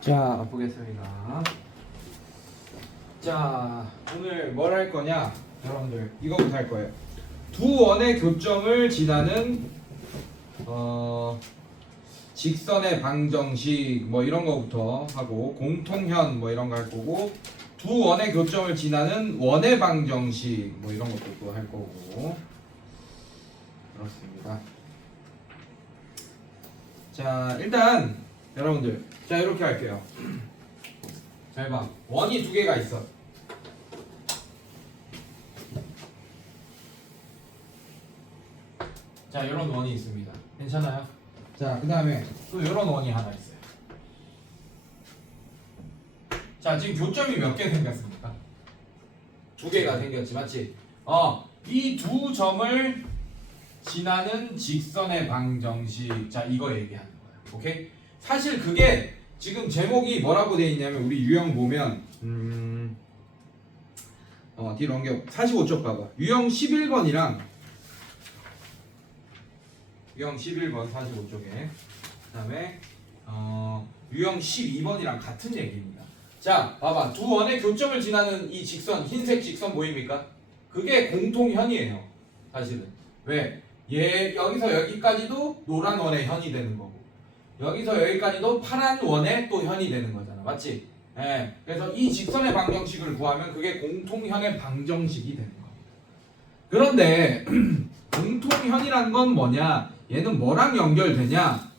자, 보겠습니다. 자, 오늘 뭘 할 거냐? 여러분들 이거부터 할 거예요. 두 원의 교점을 지나는 직선의 방정식 뭐 이런 거부터 하고, 공통현 뭐 이런 거 할 거고, 두 원의 교점을 지나는 원의 방정식 뭐 이런 것도 또 할 거고. 그렇습니다. 자, 일단 여러분들, 자 이렇게 할게요. 잘 봐. 원이 두 개가 있어. 자, 이런 원이 있습니다. 괜찮아요? 자, 그 다음에 또 이런 원이 하나 있어요. 자, 지금 교점이 몇 개 생겼습니까? 두 개가 생겼지, 맞지? 이 두 점을 지나는 직선의 방정식. 자, 이거 얘기하는 거야. 오케이? 사실 그게 지금 제목이 뭐라고 돼 있냐면, 우리 유형 보면 뒤로 넘겨 45쪽 봐봐. 유형 11번이랑 유형 11번 45쪽에, 그다음에 유형 12번이랑 같은 얘기입니다. 자, 봐봐. 두 원의 교점을 지나는 이 직선, 흰색 직선 보입니까? 그게 공통현이에요. 사실은. 왜? 여기서 여기까지도 노란 원의 현이 되는 거고, 여기서 여기까지도 파란 원의 또 현이 되는 거잖아. 맞지? 예. 그래서 이 직선의 방정식을 구하면 그게 공통현의 방정식이 되는 거야. 그런데 공통현이란 건 뭐냐? 얘는 뭐랑 연결되냐?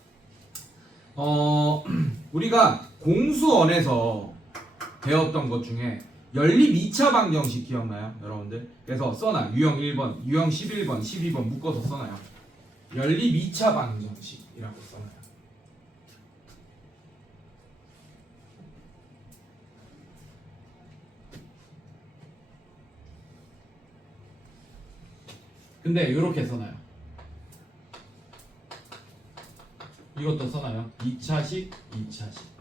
우리가 공수원에서 배웠던 것 중에 연립 2차 방정식 기억나요? 여러분들? 그래서 써놔. 유형 1번, 유형 11번, 12번 묶어서 써놔요. 연립 2차 방정식이라고 써놔요. 근데 이렇게 써놔요. 이것도 써놔요. 2차식, 2차식.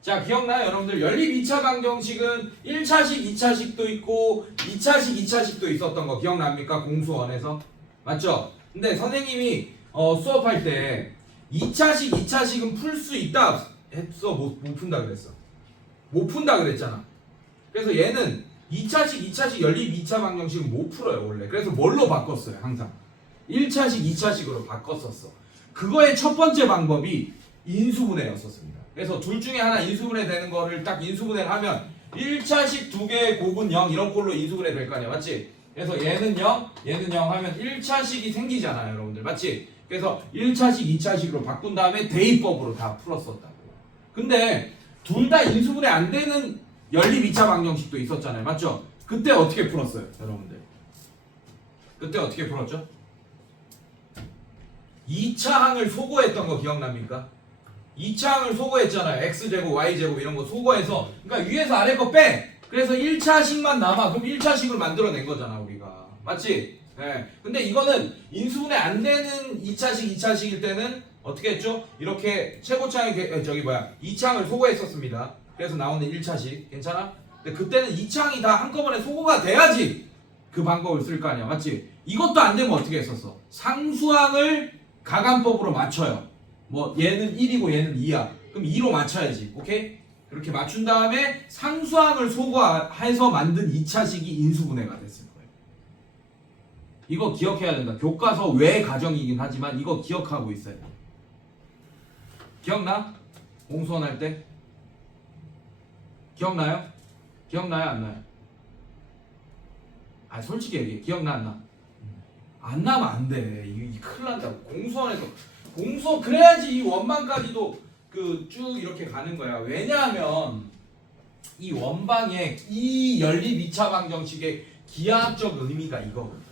자, 기억나요? 여러분들, 연립 2차 방정식은 1차식, 2차식도 있고 2차식, 2차식도 있었던 거 기억납니까? 공수원에서. 맞죠? 근데 선생님이 수업할 때 2차식, 2차식은 풀 수 있다 했어? 못 푼다 그랬어? 못 푼다 그랬잖아. 그래서 얘는 2차식, 2차식 연립 2차 방정식은 못 풀어요 원래. 그래서 뭘로 바꿨어요? 항상 1차식, 2차식으로 바꿨었어. 그거의 첫 번째 방법이 인수분해였었습니다. 그래서 둘 중에 하나 인수분해 되는 거를 딱 인수분해를 하면 1차식 두 개의 곱은 0 이런 꼴로 인수분해 될 거 아니야. 맞지? 그래서 얘는 0, 얘는 0 하면 1차식이 생기잖아요 여러분들. 맞지? 그래서 1차식, 2차식으로 바꾼 다음에 대입법으로 다 풀었었다고. 근데 둘 다 인수분해 안 되는 연립 2차 방정식도 있었잖아요. 맞죠? 그때 어떻게 풀었어요 여러분들? 그때 어떻게 풀었죠? 2차 항을 소거했던 거 기억납니까? 2차 항을 소거했잖아요. x제곱, y제곱 이런 거 소거해서, 그러니까 위에서 아래 거 빼! 그래서 1차식만 남아. 그럼 1차식을 만들어낸 거잖아 우리가. 맞지? 네. 근데 이거는 인수분해 안 되는 2차식, 2차식일 때는 어떻게 했죠? 이렇게 최고차항, 2차항을 소거했었습니다. 그래서 나오는 1차식. 괜찮아? 근데 그때는 2차항이 다 한꺼번에 소거가 돼야지 그 방법을 쓸 거 아니야. 맞지? 이것도 안 되면 어떻게 했었어? 상수항을 가간법으로 맞춰요. 뭐 얘는 1이고 얘는 2야. 그럼 2로 맞춰야지. 오케이? 그렇게 맞춘 다음에 상수항을 소거해서 만든 2차식이 인수분해가 됐을 거예요. 이거 기억해야 된다. 교과서 외 과정이긴 하지만 이거 기억하고 있어야 돼. 기억나? 공수원 할 때? 기억나요? 기억나요? 안 나요? 아, 솔직히 얘기해. 기억나? 안 나? 안 나면 안 돼. 이 큰일 난다고. 공수원에서 그래야지 이 원방까지도 쭉 이렇게 가는 거야. 왜냐하면 이 원방에 이 연립 2차 방정식의 기하학적 의미가 이거거든.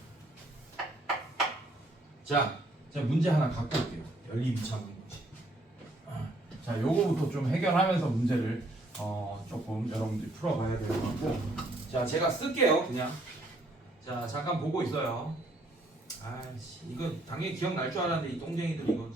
자, 제가 문제 하나 갖고 올게요. 연립 2차 방정식. 자, 요거부터 좀 해결하면서 문제를 조금 여러분들이 풀어봐야 될 것 같고. 자, 제가 쓸게요. 그냥. 자, 잠깐 보고 있어요. 아이씨, 이거 당연히 기억날 줄 알았는데 이 똥쟁이들 이거.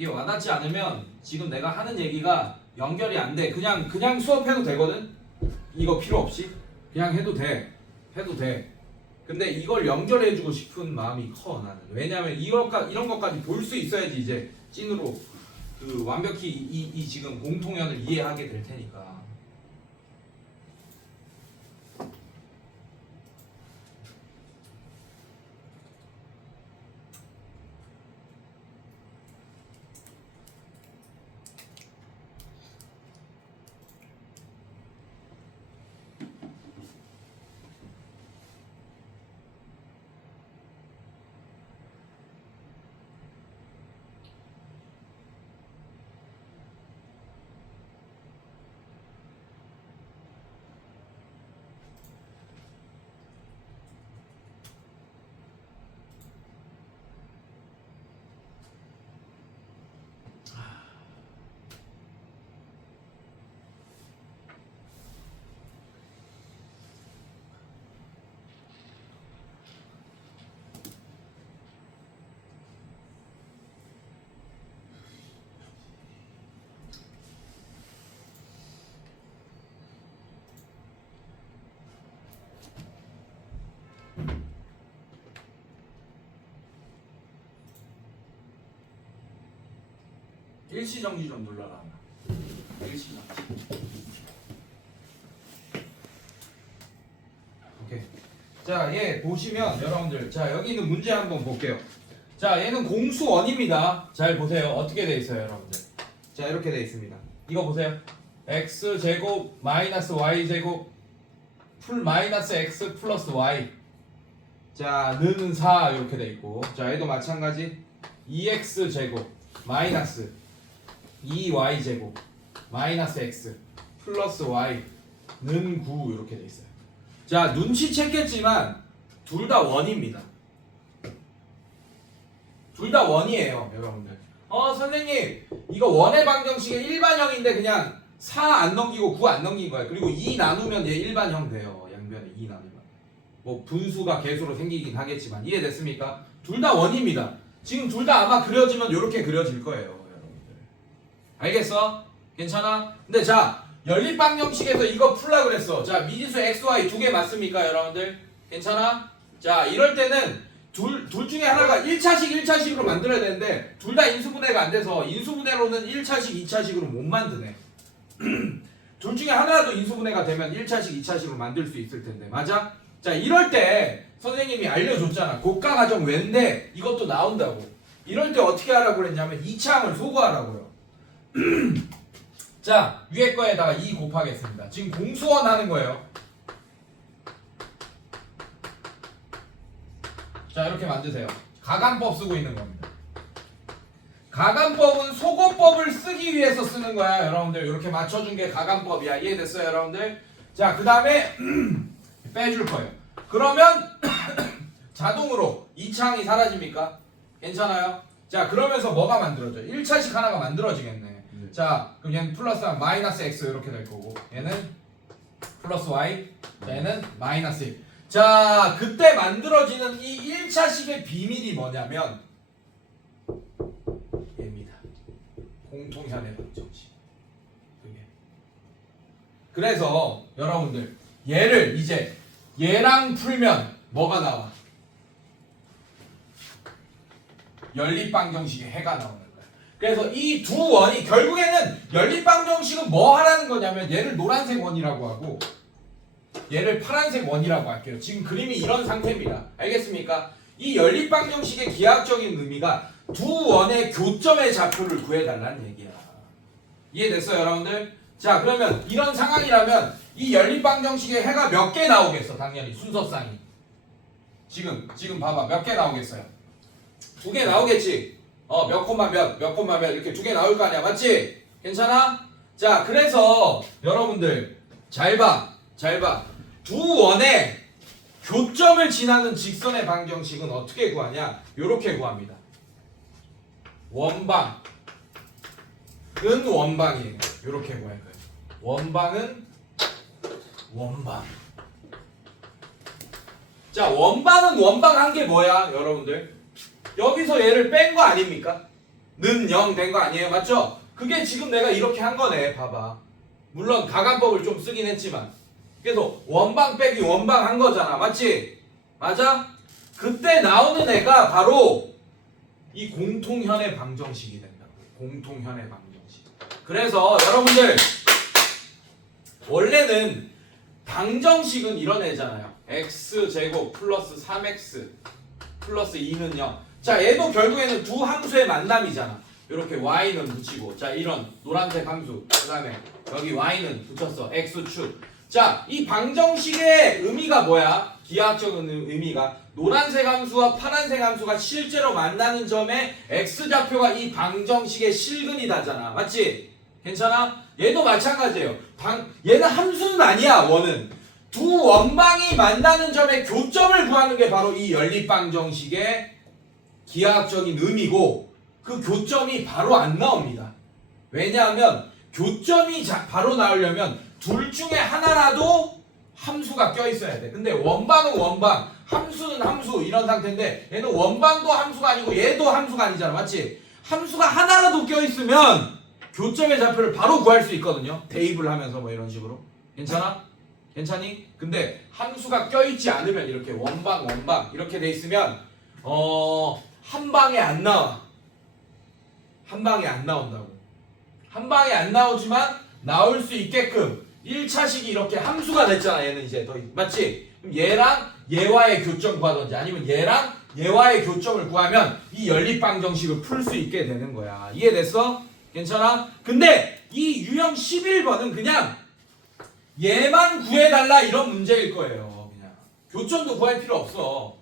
이게 와닿지 않으면 지금 내가 하는 얘기가 연결이 안 돼. 그냥 수업해도 되거든. 이거 필요 없이 그냥 해도 돼. 해도 돼. 근데 이걸 연결해주고 싶은 마음이 커 나는. 왜냐면 이런 것까지 볼 수 있어야지 이제 찐으로 그 완벽히 이 지금 공통연을 이해하게 될 테니까. 일시정지 좀 눌러라. 일시정지. 오케이. 자, 얘 보시면 여러분들, 자 여기 있는 문제 한번 볼게요. 자, 얘는 공수원입니다. 잘 보세요. 어떻게 돼 있어요, 여러분들? 자, 이렇게 돼 있습니다. 이거 보세요. x 제곱 마이너스 y 제곱 풀 마이너스 x 플러스 y. 자, 는 4 이렇게 돼 있고, 자 얘도 마찬가지. 2x 제곱 마이너스 2y 제곱 마이너스 x 플러스 y 는 9 이렇게 돼 있어요. 자, 눈치챘겠지만 둘 다 원입니다. 둘 다 원이에요, 여러분들. 선생님, 이거 원의 방정식의 일반형인데 그냥 4 안 넘기고 9 안 넘긴 거야. 그리고 2 나누면 얘 일반형 돼요. 양변에 2 나누면. 뭐 분수가 개수로 생기긴 하겠지만 이해됐습니까? 둘 다 원입니다. 지금 둘 다 아마 그려지면 이렇게 그려질 거예요, 여러분들. 알겠어? 괜찮아? 근데 자, 연립방정식에서 이거 풀라 그랬어. 자, 미지수 x, y 두 개 맞습니까, 여러분들? 괜찮아? 자, 이럴 때는 둘 중에 하나가 1차식, 1차식으로 만들어야 되는데 둘 다 인수분해가 안 돼서 인수분해로는 1차식, 2차식으로 못 만드네. 둘 중에 하나라도 인수분해가 되면 1차식, 2차식으로 만들 수 있을 텐데. 맞아? 자, 이럴 때 선생님이 알려줬잖아. 고가 가정 왠데 이것도 나온다고. 이럴 때 어떻게 하라고 그랬냐면 2차항을 소거하라고요. 자, 위에 거에다가 2 곱하겠습니다. 지금 공수원 하는 거예요. 자, 이렇게 만드세요. 가간법 쓰고 있는 겁니다. 가간법은 소거법을 쓰기 위해서 쓰는 거야, 여러분들. 이렇게 맞춰준 게 가간법이야. 이해됐어요, 여러분들? 자, 그 다음에 빼줄 거예요. 그러면 자동으로 2차항이 사라집니까? 괜찮아요? 자, 그러면서 뭐가 만들어져요? 1차식 하나가 만들어지겠네. 네. 자, 그럼 얘는 플러스 마이너스 x 이렇게 될 거고, 얘는 플러스 y, 얘는 마이너스 1. 자, 그때 만들어지는 이 1차식의 비밀이 뭐냐면 얘입니다. 공통현의 방정식. 그래서 여러분들 얘를 이제 얘랑 풀면 뭐가 나와? 연립방정식의 해가 나오는 거야. 그래서 이 두 원이 결국에는 연립방정식은 뭐 하라는 거냐면 얘를 노란색 원이라고 하고 얘를 파란색 원이라고 할게요. 지금 그림이 이런 상태입니다. 알겠습니까? 이 연립방정식의 기하학적인 의미가 두 원의 교점의 좌표를 구해달라는 얘기야. 이해됐어요, 여러분들? 자, 그러면 이런 상황이라면 이 연립방정식의 해가 몇 개 나오겠어? 당연히 순서상이. 지금 봐봐. 몇 개 나오겠어요? 두 개 나오겠지? 몇 콤마 몇 이렇게 두 개 나올 거 아니야. 맞지? 괜찮아? 자, 그래서 여러분들 잘 봐. 두 원의 교점을 지나는 직선의 방정식은 어떻게 구하냐? 요렇게 구합니다. 원방은 원방이에요. 요렇게 구할 거예요. 원방은 원방. 자, 원방은 원방 한 게 뭐야, 여러분들? 여기서 얘를 뺀 거 아닙니까? 는 0 된 거 아니에요? 맞죠? 그게 지금 내가 이렇게 한 거네. 봐봐. 물론 가간법을 좀 쓰긴 했지만. 그래서 원방 빼기 원방 한 거잖아. 맞지? 맞아? 그때 나오는 애가 바로 이 공통현의 방정식이 된다고. 공통현의 방정식. 그래서 여러분들 원래는 방정식은 이런 애잖아요. x제곱 플러스 3x 플러스 2는 0. 자, 얘도 결국에는 두 함수의 만남이잖아. 이렇게 y는 붙이고, 자, 이런 노란색 함수, 그 다음에 여기 y는 붙였어. x축. 자, 이 방정식의 의미가 뭐야? 기하학적 의미가 노란색 함수와 파란색 함수가 실제로 만나는 점에 x좌표가 이 방정식의 실근이다잖아. 맞지? 괜찮아? 얘도 마찬가지예요. 얘는 함수는 아니야. 원은 두 원방이 만나는 점의 교점을 구하는 게 바로 이 연립방정식의 기하학적인 의미고, 그 교점이 바로 안 나옵니다. 왜냐하면 교점이 바로 나오려면 둘 중에 하나라도 함수가 껴있어야 돼. 근데 원방은 원방, 함수는 함수, 이런 상태인데 얘는 원방도 함수가 아니고 얘도 함수가 아니잖아. 맞지? 함수가 하나라도 껴있으면 교점의 좌표를 바로 구할 수 있거든요. 대입을 하면서 뭐 이런 식으로. 괜찮아? 괜찮니? 근데 함수가 껴있지 않으면 이렇게 원방 원방 이렇게 돼 있으면 한 방에 안 나와. 한 방에 안 나온다고. 한 방에 안 나오지만 나올 수 있게끔 1차식이 이렇게 함수가 됐잖아. 얘는 이제 더 맞지? 그럼 얘랑 얘와의 교점 구하던지 아니면 얘랑 얘와의 교점을 구하면 이 연립방정식을 풀 수 있게 되는 거야. 이해됐어? 괜찮아? 근데 이 유형 11번은 그냥 얘만 구해달라 이런 문제일 거예요. 그냥 교점도 구할 필요 없어.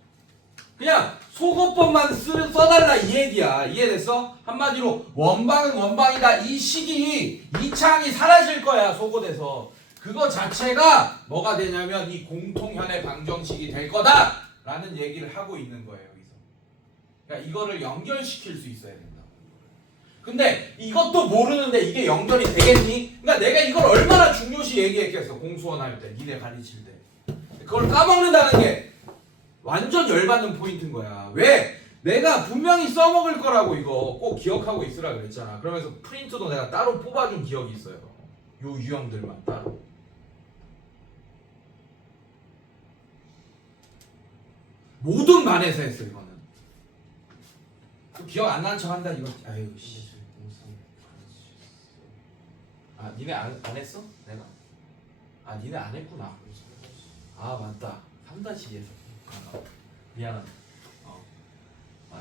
그냥 소거법만 써달라 이 얘기야. 이해됐어? 한마디로 원방은 원방이다. 이 식이 이 창이 사라질 거야. 소거돼서. 그거 자체가 뭐가 되냐면 이 공통현의 방정식이 될 거다 라는 얘기를 하고 있는 거예요. 여기서. 그러니까 이거를 연결시킬 수 있어야 된다. 근데 이것도 모르는데 이게 연결이 되겠니? 그러니까 내가 이걸 얼마나 중요시 얘기했겠어. 공수원 할 때, 니네 가르칠 때. 그걸 까먹는다는 게 완전 열받는 포인트인 거야. 왜? 내가 분명히 써먹을 거라고 이거 꼭 기억하고 있으라 그랬잖아. 그러면서 프린트도 내가 따로 뽑아준 기억이 있어요. 요 유형들만 따로. 모든 반에서 했어 이거는. 기억 안 나는 척 한다 이거. 아유 씨. 아 니네 안 했어? 내가? 아 니네 안 했구나. 아 맞다. 3-2에서. 미안하다.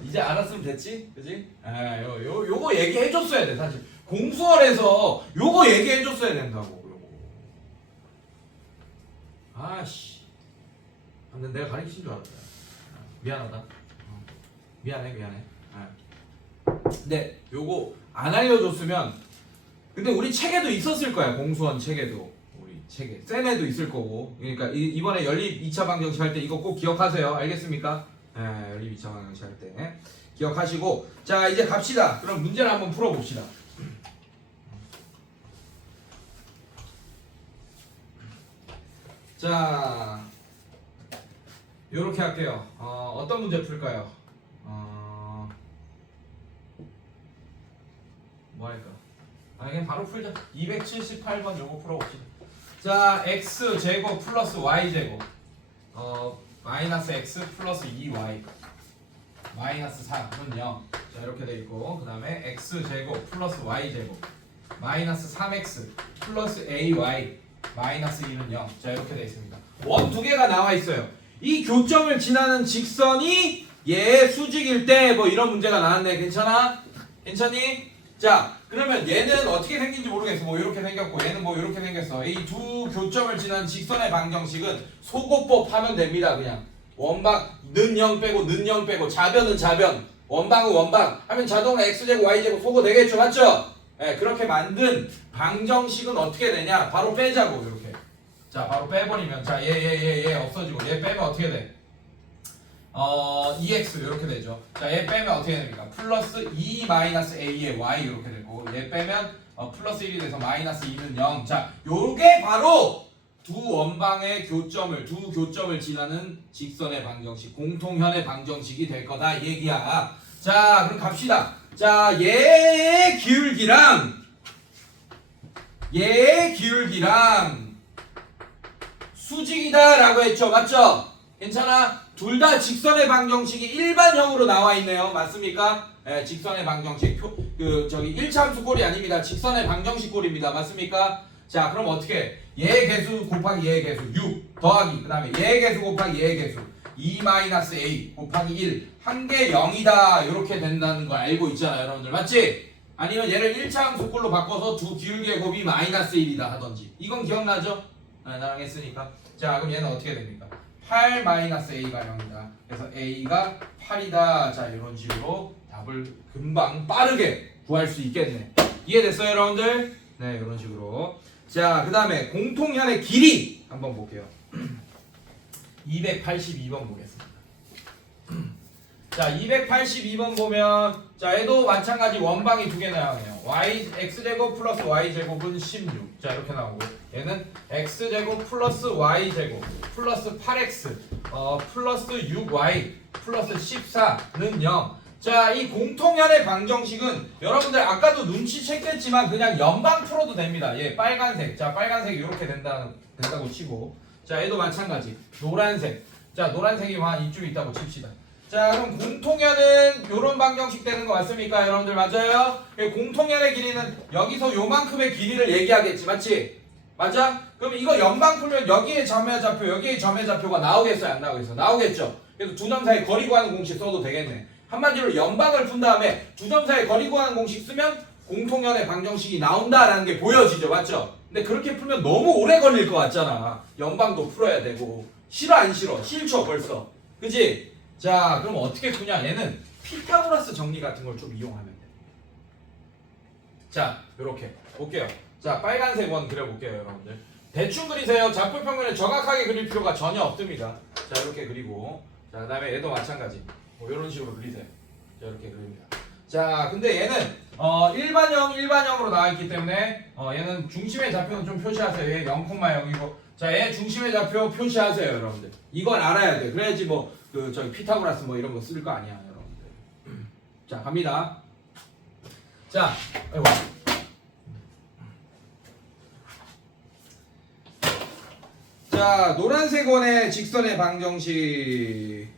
이제 알았으면 됐지? 그지? 요거 얘기해줬어야 돼 사실. 공수원에서 요거 얘기해줬어야 된다고. 요거. 아씨. 근데 내가 가르친 줄 알았다. 미안하다. 미안해. 근데 요거 안 알려줬으면, 근데 우리 책에도 있었을 거야. 공수원 책에도. 우리 책에. 쌤에도 있을 거고. 그러니까 이번에 연립 2차 방정식 할 때 이거 꼭 기억하세요. 알겠습니까? 연립 2차 방정식 할 때. 기억하시고. 자, 이제 갑시다. 그럼 문제를 한번 풀어봅시다. 자, 요렇게 할게요. 어떤 문제 풀까요? 뭐 할까? 그냥 바로 풀자. 278번 요거 풀어봅시다. 자, x제곱 플러스 y제곱 마이너스 x 플러스 2y 마이너스 4는 0. 자, 이렇게 돼 있고, 그 다음에 x제곱 플러스 y제곱 마이너스 3x 플러스 ay 마이너스 2는 0. 자, 이렇게 돼 있습니다. 원 두 개가 나와 있어요. 이 교점을 지나는 직선이 얘의 수직일 때 뭐 이런 문제가 나왔네. 괜찮아? 괜찮니? 자, 그러면 얘는 어떻게 생긴지 모르겠어. 뭐 이렇게 생겼고 얘는 뭐 이렇게 생겼어. 이 두 교점을 지나는 직선의 방정식은 소거법 하면 됩니다. 그냥 원방 는 0 빼고 는 0 빼고 좌변은 좌변 원방은 원방 하면 자동으로 x제곱 y제곱 소거 되겠죠. 맞죠? 그렇게 만든 방정식은 어떻게 되냐? 바로 빼자고. 이렇게. 자, 바로 빼버리면, 자, 얘 없어지고 얘 빼면 어떻게 돼? 2x 이렇게 되죠. 자, 얘 빼면 어떻게 됩니까? 플러스 2 마이너스 a의 y 이렇게 되고, 얘 빼면 플러스 1이 돼서 마이너스 2는 0. 자, 요게 바로 두 원방의 교점을, 두 교점을 지나는 직선의 방정식, 공통현의 방정식이 될 거다 이 얘기야. 자, 그럼 갑시다. 자, 얘의 기울기랑 수직이다라고 했죠. 맞죠? 괜찮아? 둘 다 직선의 방정식이 일반형으로 나와 있네요. 맞습니까? 네, 직선의 방정식. 저기 1차함수 꼴이 아닙니다. 직선의 방정식 꼴입니다. 맞습니까? 자, 그럼 어떻게? 얘의 개수 곱하기 얘의 개수 6 더하기 그 다음에 얘의 개수 곱하기 얘의 개수 2-a 곱하기 1 한 개 0이다 이렇게 된다는 걸 알고 있잖아요. 여러분들 맞지? 아니면 얘를 1차함수 꼴로 바꿔서 두 기울기의 곱이 -1이다 하던지 이건 기억나죠? 네, 나랑 했으니까. 자, 그럼 얘는 어떻게 됩니까? 8-a가 0이다. 그래서 a가 8이다. 자, 이런 식으로 답을 금방 빠르게 구할 수 있겠네. 이해됐어요, 여러분들? 네, 이런 식으로. 자, 그 다음에 공통현의 길이 한번 볼게요. 282번 보겠습니다. 자, 282번 보면 자, 얘도 마찬가지 원방이 두 개 나오네요. x제곱 플러스 y제곱은 16. 자, 이렇게 나오고 얘는 x제곱 플러스 y제곱 플러스 8x 플러스 6y 플러스 14는 0. 자, 이 공통현의 방정식은 여러분들 아까도 눈치챘겠지만 그냥 연방 풀어도 됩니다. 예, 빨간색. 자, 빨간색이 이렇게 된다고 치고. 자, 얘도 마찬가지. 노란색. 자, 노란색이 한 이쯤 있다고 칩시다. 자, 그럼 공통현은 이런 방정식 되는 거 맞습니까? 여러분들 맞아요? 공통현의 길이는 여기서 요만큼의 길이를 얘기하겠지. 맞지? 맞아? 그럼 이거 연방 풀면 여기에 점의 좌표가 나오겠어요? 안 나오겠어요? 나오겠죠? 그래서 두 점 사이 거리 구하는 공식 써도 되겠네. 한마디로 연방을 푼 다음에 두 점 사이 거리 구하는 공식 쓰면 공통현의 방정식이 나온다라는 게 보여지죠. 맞죠? 근데 그렇게 풀면 너무 오래 걸릴 것 같잖아. 연방도 풀어야 되고. 싫어 안 싫어? 싫죠 벌써. 그치? 자, 그럼 어떻게 푸냐? 얘는 피타고라스 정리 같은 걸 좀 이용하면 돼. 자, 요렇게 볼게요. 자, 빨간색 원 그려볼게요, 여러분들. 대충 그리세요. 좌표평면을 정확하게 그릴 필요가 전혀 없습니다. 자, 이렇게 그리고 자, 그 다음에 얘도 마찬가지. 뭐 이런 식으로 그리세요. 자, 이렇게 그립니다. 자, 근데 얘는 일반형으로 나와있기 때문에 얘는 중심의 좌표는 좀 표시하세요. 얘 0,0이고 자, 얘 중심의 좌표 표시하세요, 여러분들. 이걸 알아야 돼. 그래야지 뭐 저기 피타고라스 뭐 이런 거 쓸 거 아니야, 여러분들. 자, 갑니다. 자, 아이고. 자, 노란색 원의 직선의 방정식.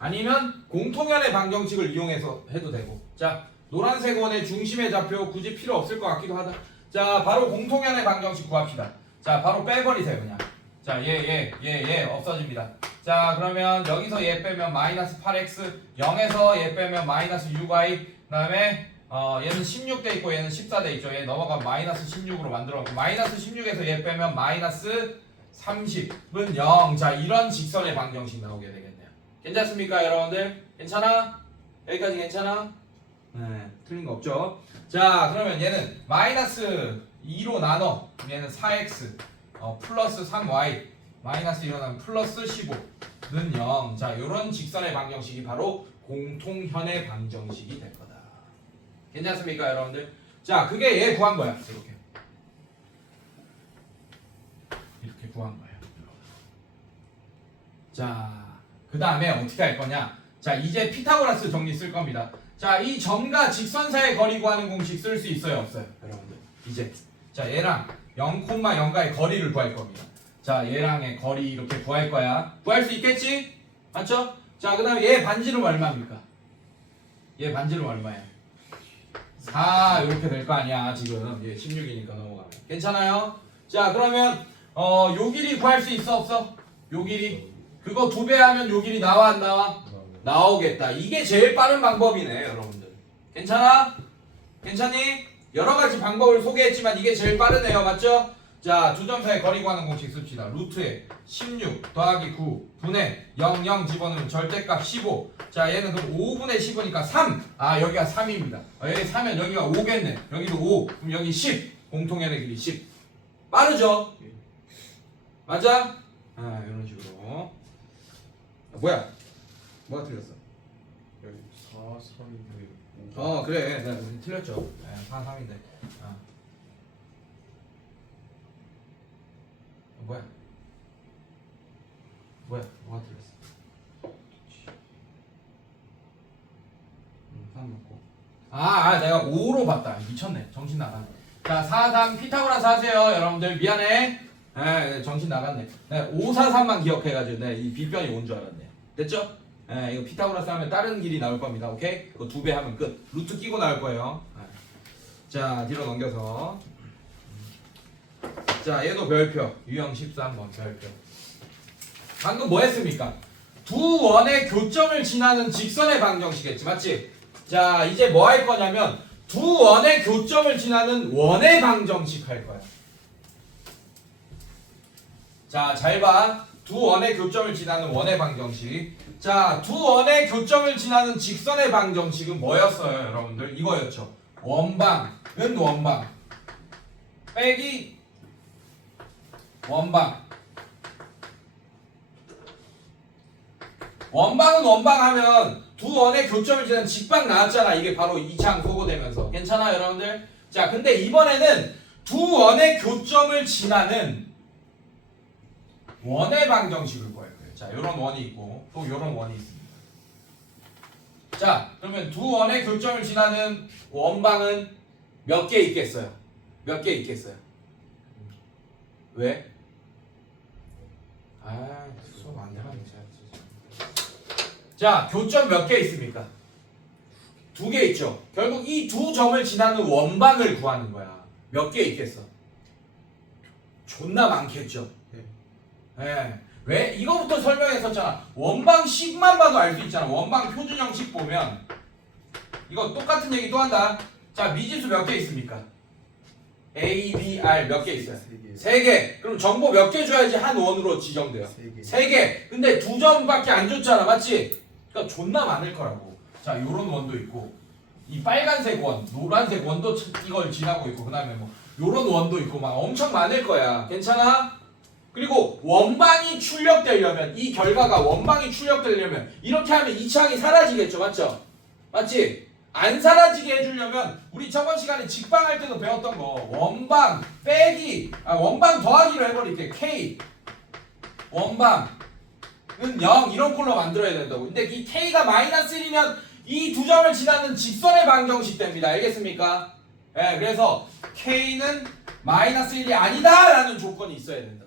아니면 공통현의 방정식을 이용해서 해도 되고. 자, 노란색 원의 중심의 좌표 굳이 필요 없을 것 같기도 하다. 자, 바로 공통현의 방정식 구합시다. 자, 바로 빼버리세요, 그냥. 자, 얘 없어집니다. 자, 그러면 여기서 얘 빼면 마이너스 8x, 0에서 얘 빼면 마이너스 6y, 그 다음에 얘는 16 돼 있고 얘는 14 돼 있죠. 얘 넘어가면 마이너스 16으로 만들어놓고 마이너스 16에서 얘 빼면 마이너스 30은 0. 자, 이런 직선의 방정식 나오게 되겠네요. 괜찮습니까, 여러분들? 괜찮아? 여기까지 괜찮아? 네, 틀린 거 없죠? 자, 그러면 얘는 마이너스 2로 나눠. 얘는 4x 플러스 3y 마이너스 2로 나누면 플러스 15는 0. 자, 요런 직선의 방정식이 바로 공통현의 방정식이 될 거다. 괜찮습니까, 여러분들? 자, 그게 얘 구한 거야. 이렇게 구한 거예요. 자, 그 다음에 어떻게 할 거냐? 자, 이제 피타고라스 정리 쓸 겁니다. 자, 이 점과 직선 사이의 거리 구하는 공식 쓸 수 있어요, 없어요? 여러분들. 이제 자, 얘랑 0,0과의 거리를 구할 겁니다. 자, 얘랑의 거리 이렇게 구할 거야. 구할 수 있겠지? 맞죠? 자, 그 다음에 얘 반지름 얼마입니까? 얘 반지름 얼마야? 4 이렇게 될 거 아니야 지금. 얘 16이니까 넘어가면. 괜찮아요? 자, 그러면 요 길이 구할 수 있어 없어? 요 길이 그거 2배 하면 요 길이 나와 안 나와? 나오겠다. 이게 제일 빠른 방법이네, 여러분들. 괜찮아? 괜찮니? 여러 가지 방법을 소개했지만 이게 제일 빠르네요. 맞죠? 자, 두 점 사이 거리 구하는 공식 씁시다. 루트에 16 더하기 9 분의 0 집어넣으면 절대값 15. 자, 얘는 그럼 5분의 15니까 3. 아, 여기가 3입니다. 여기 3면 여기가 5겠네. 여기도 5. 그럼 여기 10. 공통현의 길이 10. 빠르죠? 맞아? 아, 이런 식으로. 뭐야? 뭐가 틀렸어? 여기 4, 3, 6, 5. 그래. 네, 틀렸죠. 네, 4, 3인데. 뭐야? 뭐가 틀렸어? 넣고. 내가 5로 봤다. 미쳤네. 정신 나갔네. 자, 4, 3 피타고라스 하세요. 여러분들 미안해. 정신 나갔네. 5, 4, 3만 기억해가지고 이 빗변이 온 줄 알았네. 됐죠? 이거 피타고라스 하면 다른 길이 나올 겁니다. 오케이? 그거 2배 하면 끝. 루트 끼고 나올 거예요. 자, 뒤로 넘겨서. 자, 얘도 별표. 유형 13번 별표. 방금 뭐 했습니까? 두 원의 교점을 지나는 직선의 방정식이겠지, 맞지? 자, 이제 뭐 할 거냐면 두 원의 교점을 지나는 원의 방정식 할 거야. 자, 잘 봐. 두 원의 교점을 지나는 원의 방정식. 자, 두 원의 교점을 지나는 직선의 방정식은 뭐였어요, 여러분들? 이거였죠. 원방은 원방 빼기 원방. 원방은 원방 하면 두 원의 교점을 지나는 직방 나왔잖아. 이게 바로 2창 소거되면서. 괜찮아, 여러분들? 자, 근데 이번에는 두 원의 교점을 지나는 원의 방정식을 구할 거예요. 자, 요런 원이 있고 또 요런 원이 있습니다. 자, 그러면 두 원의 교점을 지나는 원방은 몇 개 있겠어요? 몇 개 있겠어요? 왜? 수업 안 되면 자, 교점 몇 개 있습니까? 2개 있죠. 결국 이 두 점을 지나는 원방을 구하는 거야. 몇 개 있겠어? 존나 많겠죠. 왜? 이거부터 설명했었잖아. 원방식만 봐도 알 수 있잖아. 원방 표준 형식 보면 이거 똑같은 얘기 또 한다. 자, 미지수 몇 개 있습니까? A, B, R 몇 개 있어요? 3개. 그럼 정보 몇 개 줘야지 한 원으로 지정돼요? 3개. 근데 2점밖에 안 줬잖아. 맞지? 그러니까 존나 많을 거라고. 자, 요런 원도 있고 이 빨간색 원, 노란색 원도 이걸 지나고 있고 그다음에 뭐 요런 원도 있고 막 엄청 많을 거야. 괜찮아? 그리고 원방이 출력되려면 이 결과가 원방이 출력되려면 이렇게 하면 이 창이 사라지겠죠. 맞죠? 맞지? 안 사라지게 해주려면 우리 저번 시간에 직방할 때도 배웠던 거 원방 빼기 원방 더하기로 해버릴게. K 원방은 0 이런 꼴로 만들어야 된다고. 근데 이 K가 마이너스 1이면 이 두 점을 지나는 직선의 방정식 됩니다. 알겠습니까? 그래서 K는 마이너스 1이 아니다 라는 조건이 있어야 된다고.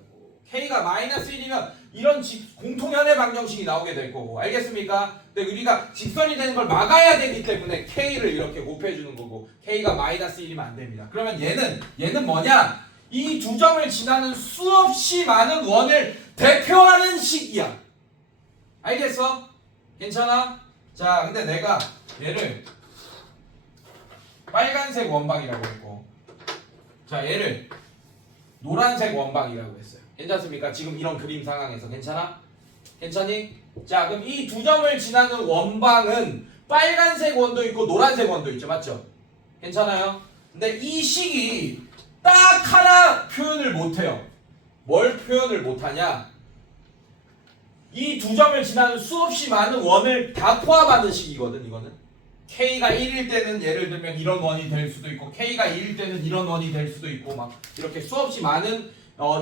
K가 마이너스 1이면 이런 공통현의 방정식이 나오게 될 거고. 알겠습니까? 근데 우리가 직선이 되는 걸 막아야 되기 때문에 K를 이렇게 곱해주는 거고 K가 마이너스 1이면 안 됩니다. 그러면 얘는 뭐냐? 이 두 점을 지나는 수없이 많은 원을 대표하는 식이야. 알겠어? 괜찮아? 자, 근데 내가 얘를 빨간색 원방이라고 했고 자, 얘를 노란색 원방이라고 했어요. 괜찮습니까? 지금 이런 그림 상황에서 괜찮아? 괜찮니? 자, 그럼 이 두 점을 지나는 원방은 빨간색 원도 있고 노란색 원도 있죠. 맞죠? 괜찮아요? 근데 이 식이 딱 하나 표현을 못해요. 뭘 표현을 못하냐? 이 두 점을 지나는 수없이 많은 원을 다 포함하는 식이거든. 이거는 K가 1일 때는 예를 들면 이런 원이 될 수도 있고 K가 2일 때는 이런 원이 될 수도 있고 막 이렇게 수없이 많은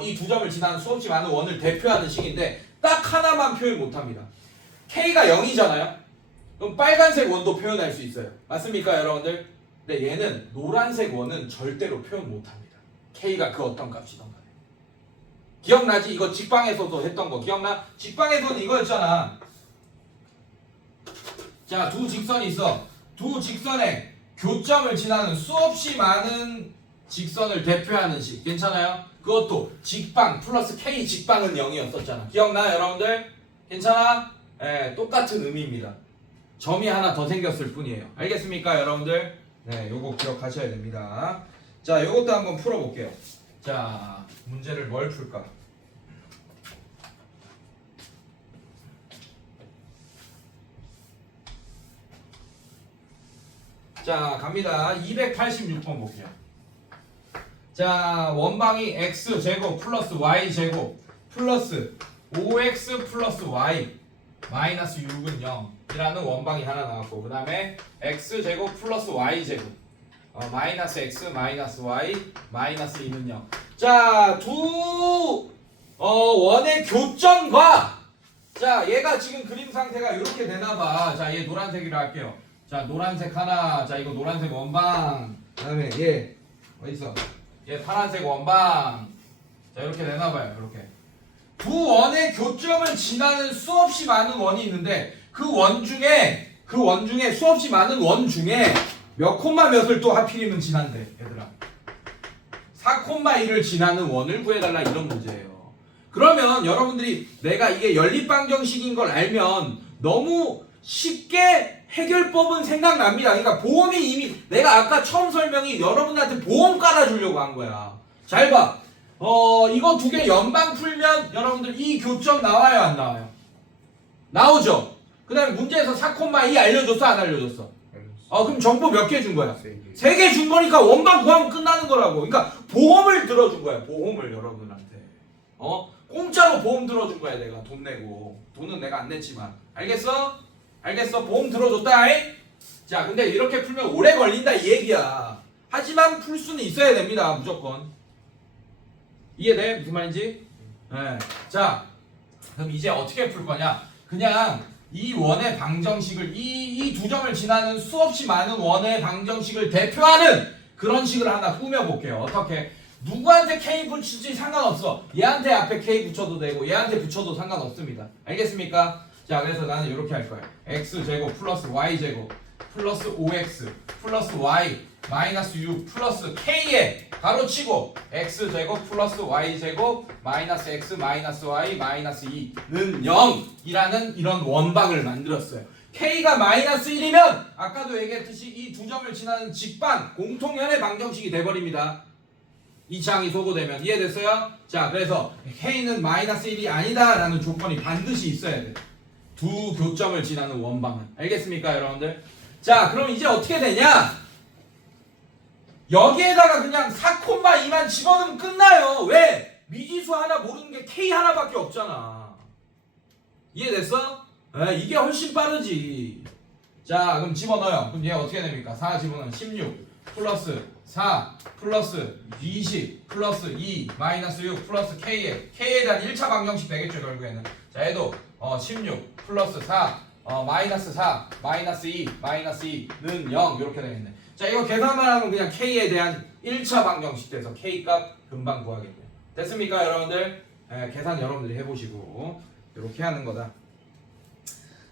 이 두 점을 지나는 수없이 많은 원을 대표하는 식인데 딱 하나만 표현 못합니다. K가 0이잖아요. 그럼 빨간색 원도 표현할 수 있어요. 맞습니까, 여러분들? 근데 얘는 노란색 원은 절대로 표현 못합니다. K가 그 어떤 값이든 간에. 기억나지? 이거 직방에서도 했던 거 기억나? 직방에서는 이거였잖아. 자, 두 직선이 있어. 두 직선의 교점을 지나는 수없이 많은 직선을 대표하는 식. 괜찮아요? 그것도 직방 플러스 K 직방은 0이었었잖아. 기억나, 여러분들? 괜찮아? 똑같은 의미입니다. 점이 하나 더 생겼을 뿐이에요. 알겠습니까, 여러분들? 네, 요거 기억하셔야 됩니다. 자, 요것도 한번 풀어볼게요. 자, 문제를 뭘 풀까? 자, 갑니다. 286번 볼게요. 자, 원방이 x제곱 플러스 y제곱 플러스 5x 플러스 y 마이너스 6은 0이라는 원방이 하나 나왔고 그 다음에 x제곱 플러스 y제곱 마이너스 x 마이너스 y 마이너스 2는 0. 자, 두 원의 교점과 자, 얘가 지금 그림 상태가 이렇게 되나봐. 자, 얘 노란색이라 할게요. 자 노란색 하나. 자 이거 노란색 원방. 그다음에 얘 어딨어? 얘 파란색 원방. 자 이렇게 내놔봐요. 이렇게 두 원의 교점을 지나는 수없이 많은 원이 있는데 그 원 중에 수없이 많은 원 중에 몇 콤마 몇을 또 하필이면 지난대 얘들아. 4,1을 지나는 원을 구해달라 이런 문제예요. 그러면 여러분들이 내가 이게 연립방정식인 걸 알면 너무 쉽게 해결법은 생각납니다. 그러니까 보험이 이미 내가 아까 처음 설명이 여러분한테 보험 깔아주려고 한 거야. 잘 봐. 이거 두 개 연방 풀면 여러분들 이 교점 나와요 안 나와요? 나오죠. 그 다음에 문제에서 4,2 알려줬어 안 알려줬어? 그럼 정보 몇 개 준 거야? 3개 준 거니까 원방 구하면 끝나는 거라고. 그러니까 보험을 들어준 거야. 보험을 여러분한테. 공짜로 보험 들어준 거야. 내가 돈 내고. 돈은 내가 안 냈지만. 알겠어? 알겠어? 보험 들어줬다. 자, 근데 이렇게 풀면 오래 걸린다 이 얘기야. 하지만 풀 수는 있어야 됩니다. 무조건. 이해돼? 무슨 말인지? 네. 자, 그럼 이제 어떻게 풀 거냐? 그냥 이 원의 방정식을 이 두 점을 지나는 수없이 많은 원의 방정식을 대표하는 그런 식을 하나 꾸며볼게요. 어떻게? 누구한테 K 붙일지 상관없어. 얘한테 앞에 K 붙여도 되고 얘한테 붙여도 상관없습니다. 알겠습니까? 자, 그래서 나는 이렇게 할 거야. X제곱 플러스 Y제곱 플러스 5X 플러스 Y 마이너스 6 플러스 K에 가로치고 X제곱 플러스 Y제곱 마이너스 X 마이너스 Y 마이너스 2는 0이라는 이런 원방을 만들었어요. K가 마이너스 1이면 아까도 얘기했듯이 이 두 점을 지나는 직방 공통연의 방정식이 돼버립니다. 이 창이 소거되면. 이해됐어요? 자, 그래서 K는 마이너스 1이 아니다 라는 조건이 반드시 있어야 돼. 두 교점을 지나는 원방은. 알겠습니까 여러분들? 자, 그럼 이제 어떻게 되냐? 여기에다가 그냥 4,2만 집어넣으면 끝나요. 왜? 미지수 하나 모르는 게 K 하나밖에 없잖아. 이해됐어? 네, 이게 훨씬 빠르지. 자, 그럼 집어넣어요. 그럼 얘 어떻게 됩니까? 4 집어넣으면 16 플러스 4 플러스 20 플러스 2 마이너스 6 플러스 K에 대한 1차 방정식 되겠죠 결국에는. 자, 얘도 16 플러스 4 마이너스 4 마이너스 2 마이너스 2는 0 이렇게 되겠네. 자, 이거 계산만 하면 그냥 K에 대한 1차 방정식 돼서 K 값 금방 구하겠네요. 됐습니까 여러분들? 계산 여러분들이 해보시고 이렇게 하는 거다.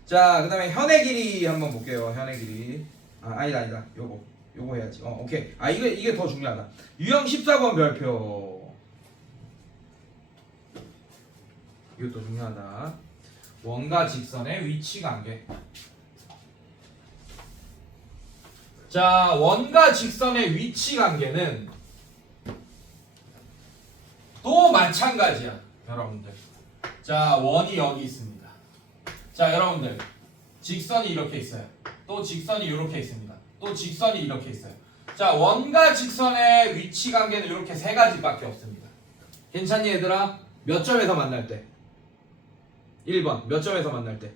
자, 그 다음에 현의 길이 한번 볼게요. 현의 길이. 아니다. 요거 해야지. 오케이. 이게 더 중요하다. 유형 14번 별표. 이것도 중요하다. 원과 직선의 위치 관계. 자, 원과 직선의 위치 관계는 또 마찬가지야, 여러분들. 자, 원이 여기 있습니다. 자, 여러분들. 직선이 이렇게 있어요. 또 직선이 이렇게 있습니다. 또 직선이 이렇게 있어요. 자, 원과 직선의 위치 관계는 이렇게 세 가지밖에 없습니다. 괜찮니 얘들아? 몇 점에서 만날 때? 1번 몇 점에서 만날 때?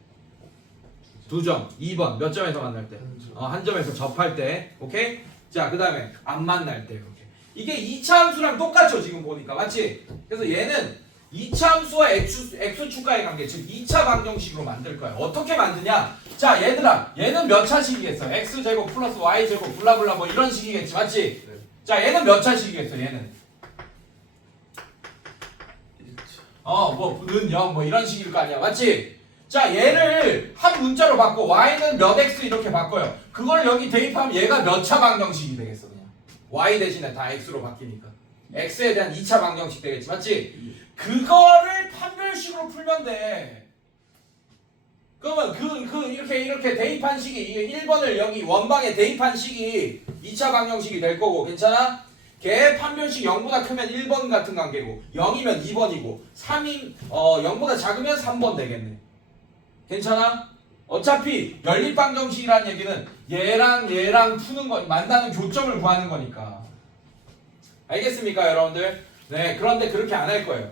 2점. 2번 몇 점에서 만날 때? 한 점에서 접할 때. 오케이? 자, 그 다음에 안 만날 때 이렇게. 이게 2차 함수랑 똑같죠 지금 보니까. 맞지? 그래서 얘는 2차 함수와 x축과의 관계, 즉 2차 방정식으로 만들 거야. 어떻게 만드냐? 자, 얘들아, 얘는 몇 차식이겠어? x제곱 플러스 y제곱 블라블라 뭐 이런 식이겠지, 맞지? 네. 자, 얘는 몇 차식이겠어? 얘는 는 0 뭐 이런 식일 거 아니야, 맞지? 자, 얘를 한 문자로 바꿔. y는 몇 x 이렇게 바꿔요. 그걸 여기 대입하면 얘가 몇 차 방정식이 되겠어? 그냥 y 대신에 다 x로 바뀌니까 x에 대한 2차 방정식 되겠지, 맞지? 그거를 판별식으로 풀면 돼. 그러면 이렇게 대입한 식이, 이게 1번을 여기 원방에 대입한 식이 2차 방정식이 될 거고, 괜찮아? 걔 판별식 0보다 크면 1번 같은 관계고, 0이면 2번이고, 0보다 작으면 3번 되겠네. 괜찮아? 어차피 연립방정식이라는 얘기는 얘랑 푸는 거, 만나는 교점을 구하는 거니까. 알겠습니까, 여러분들? 네, 그런데 그렇게 안 할 거예요.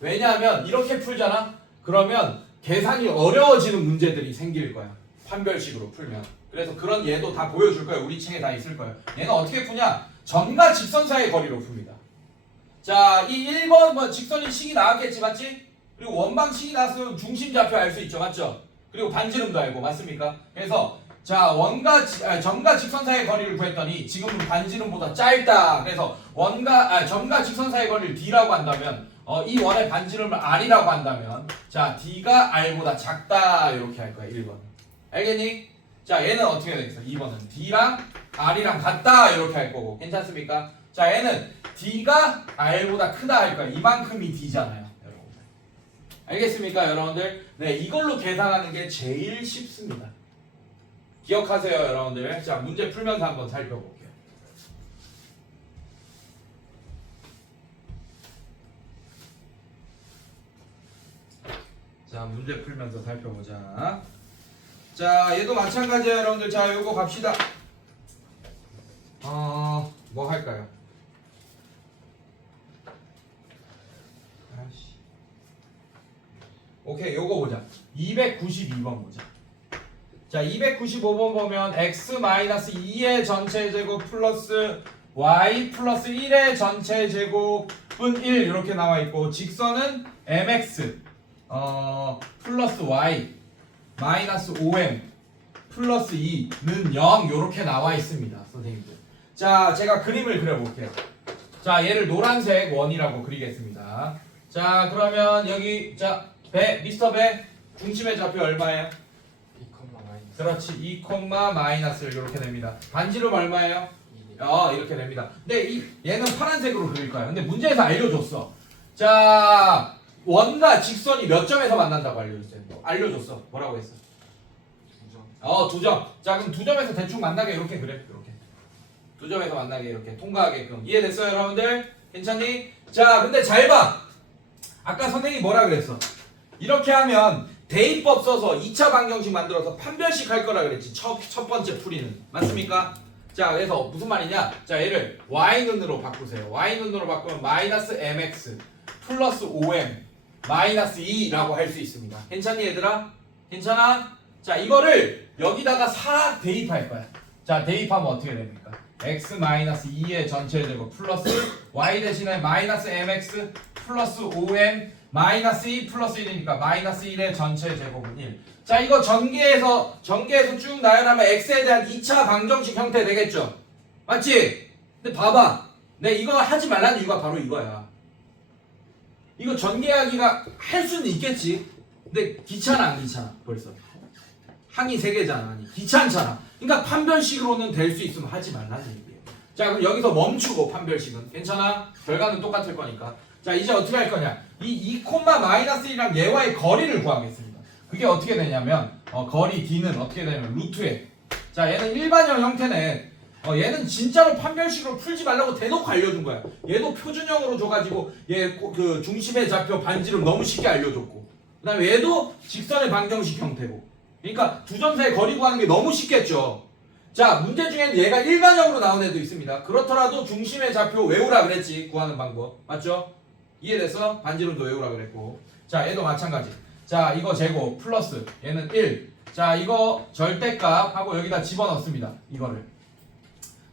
왜냐하면 이렇게 풀잖아? 그러면 계산이 어려워지는 문제들이 생길 거야. 판별식으로 풀면. 그래서 그런 예도 다 보여줄 거예요. 우리 층에 다 있을 거예요. 얘는 어떻게 푸냐? 점과 직선 사이의 거리로 풉니다. 자, 이 1번 뭐 직선이 식이 나왔겠지, 맞지? 그리고 원방 식이 나왔으면 중심좌표 알 수 있죠, 맞죠? 그리고 반지름도 알고, 맞습니까? 그래서 자 점과 직선 사이의 거리를 구했더니 지금은 반지름보다 짧다. 그래서 점과 직선 사이의 거리를 d라고 한다면 이 원의 반지름을 r이라고 한다면 자 d가 r보다 작다 이렇게 할 거야 1번. 알겠니? 자 얘는 어떻게 되겠어? 2번은 d랑 r이랑 같다 이렇게 할 거고 괜찮습니까? 자 얘는 d가 r보다 크다 할 거야. 이만큼이 d잖아요 여러분들. 알겠습니까 여러분들? 네 이걸로 계산하는 게 제일 쉽습니다. 기억하세요 여러분들. 자 문제 풀면서 한번 살펴볼게요. 자 문제 풀면서 살펴보자. 자 얘도 마찬가지예요 여러분들. 자 요거 갑시다. 뭐 할까요? 오케이 요거 보자. 292번 보자. 자 295번 보면 x-2의 전체 제곱 플러스 y 플러스 1의 전체 제곱은 1 이렇게 나와 있고 직선은 mx 플러스 y 마이너스 5m 플러스 2는 0 이렇게 나와 있습니다 선생님들. 자 제가 그림을 그려볼게요. 자 얘를 노란색 원이라고 그리겠습니다. 자 그러면 여기 자 미스터 배 중심의 좌표 얼마예요? 2, 마이너스. 그렇지 2, 마이너스 이렇게 됩니다. 반지름 얼마예요? 2. 이렇게 됩니다. 근데 얘는 파란색으로 그릴 거야. 근데 문제에서 알려줬어. 자 원과 직선이 몇 점에서 만난다고 알려줬어. 뭐라고 했어? 2점. 2점. 자 그럼 2점에서 대충 만나게 이렇게 그래. 이렇게 2점에서 만나게 이렇게 통과하게끔. 이해됐어요 여러분들? 괜찮니? 자 근데 잘 봐. 아까 선생님이 뭐라 그랬어? 이렇게 하면 대입법 써서 2차 방정식 만들어서 판별식 할 거라 그랬지. 첫 번째 풀이는. 맞습니까? 자 그래서 무슨 말이냐? 자 얘를 y눈으로 바꾸세요. y눈으로 바꾸면 마이너스 mx 플러스 5m 마이너스 2라고 할 수 있습니다. 괜찮니 얘들아? 괜찮아? 자 이거를 여기다가 4 대입할 거야. 자 대입하면 어떻게 됩니까? x-2의 전체 제곱 플러스 y 대신에 마이너스 mx 플러스 5m 마이너스 2 플러스 1이니까 마이너스 1의 전체 제곱은 1. 자 이거 전개해서 쭉 나열하면 x에 대한 2차 방정식 형태 되겠죠? 맞지? 근데 봐봐. 내 이거 하지 말라는 이유가 바로 이거야. 이거 전개하기가 할 수는 있겠지. 근데 귀찮아 안 귀찮아 벌써. 항이 3개잖아. 아니 귀찮잖아. 그러니까 판별식으로는 될 수 있으면 하지 말라는 얘기예요. 자 그럼 여기서 멈추고 판별식은 괜찮아? 결과는 똑같을 거니까. 자 이제 어떻게 할 거냐? 이 2,-1이랑 얘와의 거리를 구하겠습니다. 그게 어떻게 되냐면 거리 d는 어떻게 되냐면 루트에 자 얘는 일반형 형태네. 얘는 진짜로 판별식으로 풀지 말라고 대놓고 알려준 거야. 얘도 표준형으로 줘가지고 얘 그 중심의 좌표 반지름 너무 쉽게 알려줬고 그 다음에 얘도 직선의 방정식 형태고 그러니까 두 점 사이 거리 구하는 게 너무 쉽겠죠. 자 문제 중에는 얘가 일반형으로 나온 애도 있습니다. 그렇더라도 중심의 좌표 외우라 그랬지. 구하는 방법 맞죠? 이해됐어? 반지름도 외우라 그랬고 자 얘도 마찬가지. 자 이거 제곱 플러스 얘는 1. 자 이거 절대값 하고 여기다 집어넣습니다. 이거를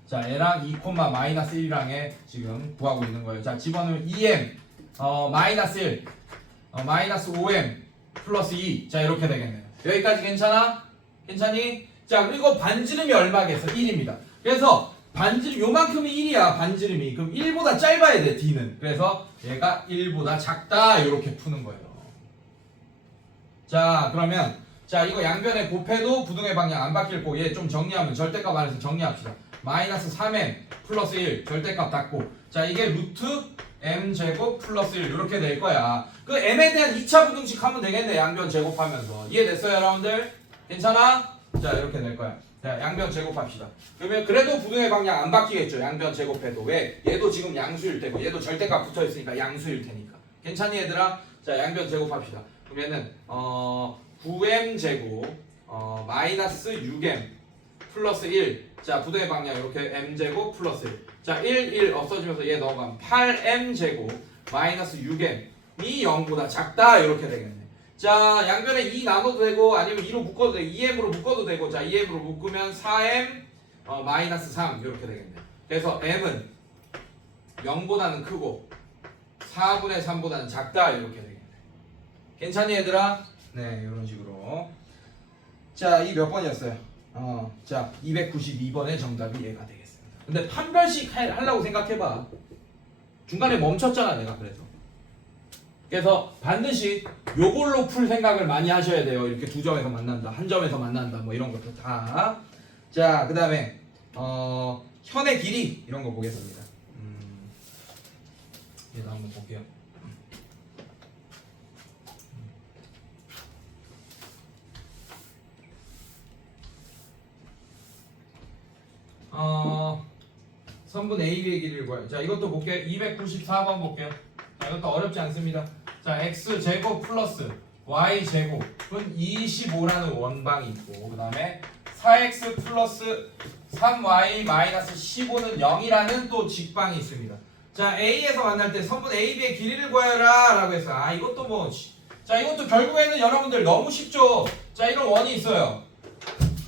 자 얘랑 2,-1이랑에 지금 구하고 있는 거예요. 자 집어넣으면 2m 마이너스 1 마이너스 5m 플러스 2. 자 이렇게 되겠네요. 여기까지 괜찮아? 괜찮니? 자 그리고 반지름이 얼마겠어? 1입니다. 그래서 반지름 요만큼이 1이야 반지름이. 그럼 1보다 짧아야 돼 d는. 그래서 얘가 1보다 작다 이렇게 푸는 거예요. 자 그러면 자 이거 양변에 곱해도 부등의 방향 안 바뀔 거고 얘 좀 정리하면 절대값 안에서 정리합시다. 마이너스 3m 플러스 1 절대값 닫고 자 이게 루트 m제곱 플러스 1 이렇게 될 거야. 그 m에 대한 2차 부등식 하면 되겠네. 양변 제곱하면서. 이해됐어요 여러분들? 괜찮아? 자 이렇게 될 거야. 자 양변 제곱합시다. 그러면 그래도 부등의 방향 안 바뀌겠죠. 양변 제곱해도. 왜? 얘도 지금 양수일 테고 얘도 절대값 붙어있으니까 양수일 테니까. 괜찮니 얘들아? 자 양변 제곱합시다. 그러면은 9m 제곱 마이너스 6m 플러스 1. 자 부등의 방향 이렇게 m제곱 플러스 1. 자 1 없어지면서 얘 넣어가면 8m 제곱 마이너스 6m이 0보다 작다 이렇게 되겠네. 자 양변에 2 나눠도 되고 아니면 2로 묶어도 되고 2m으로 묶어도 되고 자 2m으로 묶으면 4m 마이너스 3 이렇게 되겠네. 그래서 m은 0보다는 크고 4분의 3보다는 작다 이렇게 되겠네. 괜찮니 얘들아? 네 이런 식으로. 자 이 몇 번이었어요? 자 292번의 정답이 얘가 되겠습니다. 근데 판별식 하려고 생각해봐. 중간에 멈췄잖아 내가. 그래서 반드시 요걸로 풀 생각을 많이 하셔야 돼요. 이렇게 두 점에서 만난다, 한 점에서 만난다, 뭐 이런 것도 다. 자, 그 다음에 현의 길이 이런 거 보겠습니다. 얘도 한번 볼게요. 선분 AB의 길이를 구해요. 자, 이것도 볼게요. 294번 볼게요. 자, 이것도 어렵지 않습니다. 자, x제곱 플러스 y제곱은 25라는 원방이 있고, 그 다음에 4x 플러스 3y 마이너스 15는 0이라는 또 직방이 있습니다. 자, A에서 만날 때 선분 AB의 길이를 구해라 라고 했어요. 이것도 뭐, 자, 이것도 결국에는 여러분들 너무 쉽죠? 자, 이런 원이 있어요.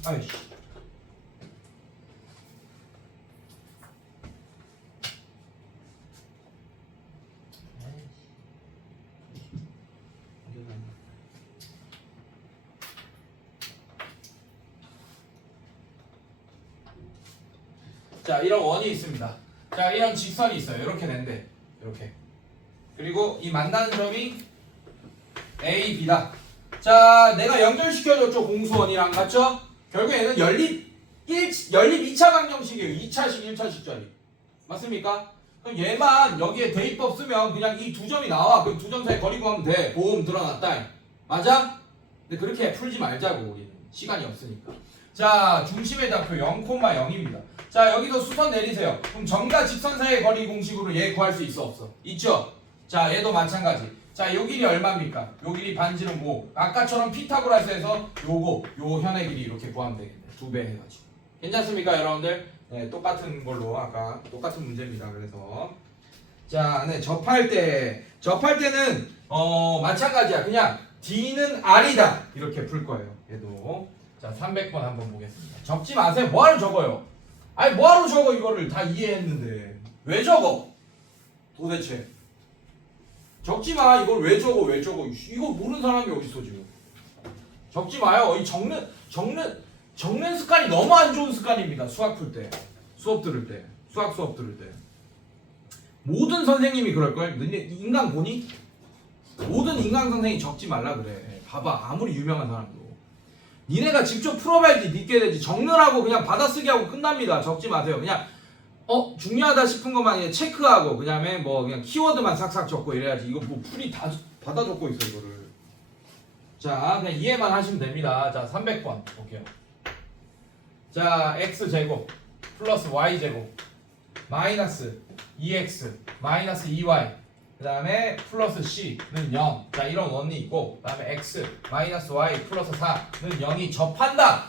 아이씨. 자, 이런 원이 있습니다. 자, 이런 직선이 있어요. 이렇게 된대. 이렇게. 그리고 이 만나는 점이 A, B다. 자, 내가 연결시켜줬죠. 공수원이랑. 맞죠? 결국에는 연립 2차 방정식이에요. 2차식, 1차식짜리. 맞습니까? 그럼 얘만 여기에 대입법 쓰면 그냥 이 두 점이 나와. 그 두 점 사이 거리 구하면 돼. 보험 드러났다. 맞아? 근데 그렇게 풀지 말자고, 우리는. 시간이 없으니까. 자, 중심의 좌표 0,0입니다. 자, 여기서 수선 내리세요. 그럼 점과 직선 사이의 거리 공식으로 얘 구할 수 있어 없어? 있죠? 자, 얘도 마찬가지. 자, 요 길이 얼마입니까? 요 길이 반지름 5. 아까처럼 피타고라스에서 요 현의 길이 이렇게 구하면 되겠네. 2배 해가지고. 괜찮습니까, 여러분들? 네, 똑같은 걸로 아까 똑같은 문제입니다. 그래서 자, 네, 접할 때는 마찬가지야. 그냥 D는 R이다. 이렇게 풀 거예요. 얘도. 자, 300번 한번 보겠습니다. 적지 마세요. 뭐하러 적어요? 뭐하러 적어? 이거를 다 이해했는데 왜 적어? 도대체 적지 마. 이걸 왜 적어? 이거 모르는 사람이 어딨어 지금. 적지 마요. 이 적는 습관이 너무 안 좋은 습관입니다. 수학 풀 때, 수업 들을 때, 수학 수업 들을 때 모든 선생님이 그럴걸. 인강 보니? 모든 인강 선생님이 적지 말라 그래. 봐봐. 아무리 유명한 사람도 니네가 직접 풀어봐야지 믿게 되지. 적느라고 그냥 받아쓰기 하고 끝납니다. 적지 마세요. 그냥 중요하다 싶은 것만 그냥 체크하고 그다음에 뭐 그냥 키워드만 싹싹 적고 이래야지. 이거 뭐 풀이 다 받아 적고 있어 이거를. 자, 그냥 이해만 하시면 됩니다. 자, 300번 볼게요. 자, x제곱 플러스 y제곱 마이너스 2x 마이너스 2y 그 다음에 플러스 c는 0. 자, 이런 원이 있고 그 다음에 x 마이너스 y 플러스 4는 0이 접한다.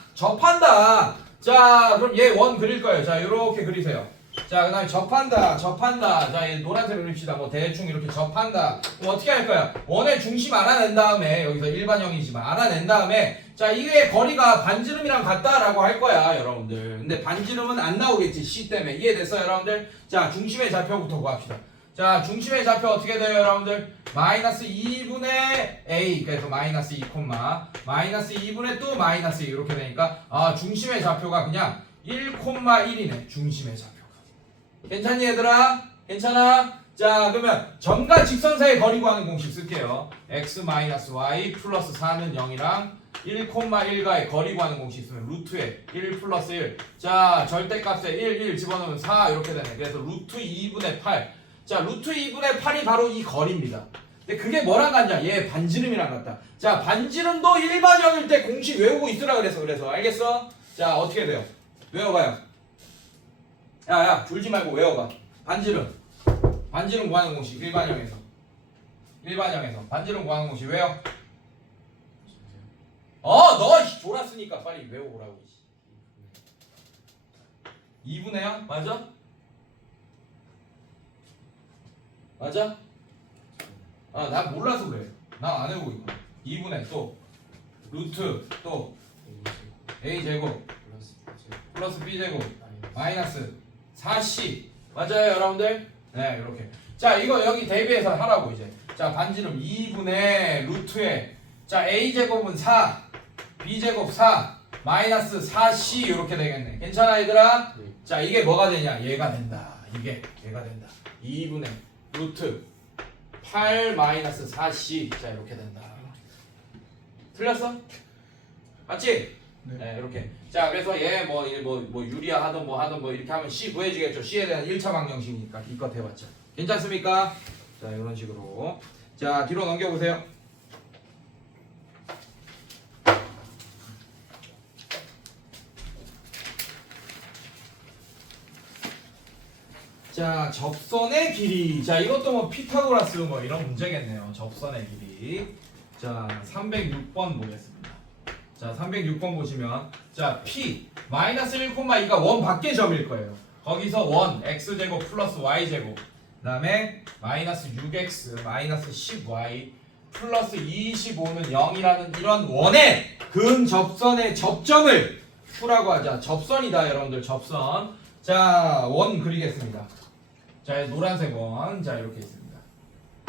자, 그럼 얘 원 그릴 거예요. 자, 요렇게 그리세요. 자, 그 다음에 접한다. 자, 얘 노란색 그립시다. 뭐 대충 이렇게 접한다. 그럼 어떻게 할 거야? 원의 중심 알아낸 다음에 여기서 일반형이지만 알아낸 다음에 자, 이게 거리가 반지름이랑 같다라고 할 거야, 여러분들. 근데 반지름은 안 나오겠지, C 때문에. 이해됐어요, 여러분들? 자, 중심의 좌표부터 구합시다. 자, 중심의 좌표 어떻게 돼요, 여러분들? 마이너스 2분의 A. 그래서 마이너스 2, 마이너스 2분의 또 마이너스 2 이렇게 되니까 중심의 좌표가 그냥 1,1이네. 중심의 좌표가. 괜찮니, 얘들아? 괜찮아? 자, 그러면 점과 직선 사이의 거리 구하는 공식 쓸게요. x 마이너스 y 플러스 4는 0이랑 1,1과의 거리 구하는 공식 있으면 루트에 1 플러스 1. 자, 절대값에 1 집어넣으면 4 이렇게 되네. 그래서 루트 2분의 8. 자, 루트 2분의 8이 바로 이 거리입니다. 근데 그게 뭐랑 같냐? 얘 반지름이랑 같다. 자, 반지름도 일반형일 때 공식 외우고 있으라 그래서 알겠어? 자, 어떻게 돼요? 외워봐요. 야, 졸지 말고 외워봐. 반지름 구하는 공식 일반형에서 반지름 구하는 공식 외워. 너 졸았으니까 빨리 외워보라고. 2분의 0? 맞아? 나 몰라서 그래. 나 안 외우고 있고. 2분의 또 루트 또 a제곱 플러스 b제곱 마이너스 4c. 맞아요, 여러분들? 네, 이렇게. 자, 이거 여기 대비해서 하라고 이제. 자, 반지름 2분의 루트에 자, a제곱은 4 b제곱 4 마이너스 4c 이렇게 되겠네. 괜찮아 얘들아? 네. 자 이게 뭐가 되냐? 얘가 된다. 이게 얘가 된다. 2분의 루트 8 마이너스 4c. 자 이렇게 된다. 틀렸어? 맞지? 네. 이렇게. 자 그래서 얘 뭐 유리아 하든 뭐 이렇게 하면 c 구해지겠죠. c에 대한 1차 방정식이니까 기껏 해봤죠. 괜찮습니까? 자 이런 식으로. 자 뒤로 넘겨보세요. 자 접선의 길이. 자 이것도 뭐 피타고라스 뭐 이런 문제겠네요. 접선의 길이. 자 306번 보겠습니다. 자 306번 보시면 자 p 마이너스 1,2가 원 밖의 점일 거예요. 거기서 원 x제곱 플러스 y제곱 그 다음에 마이너스 6x 마이너스 10y 플러스 25는 0이라는 이런 원의 근접선의 접점을 Q라고 하자. 접선이다 여러분들. 접선. 자 원 그리겠습니다. 자 노란색 원. 자 이렇게 있습니다.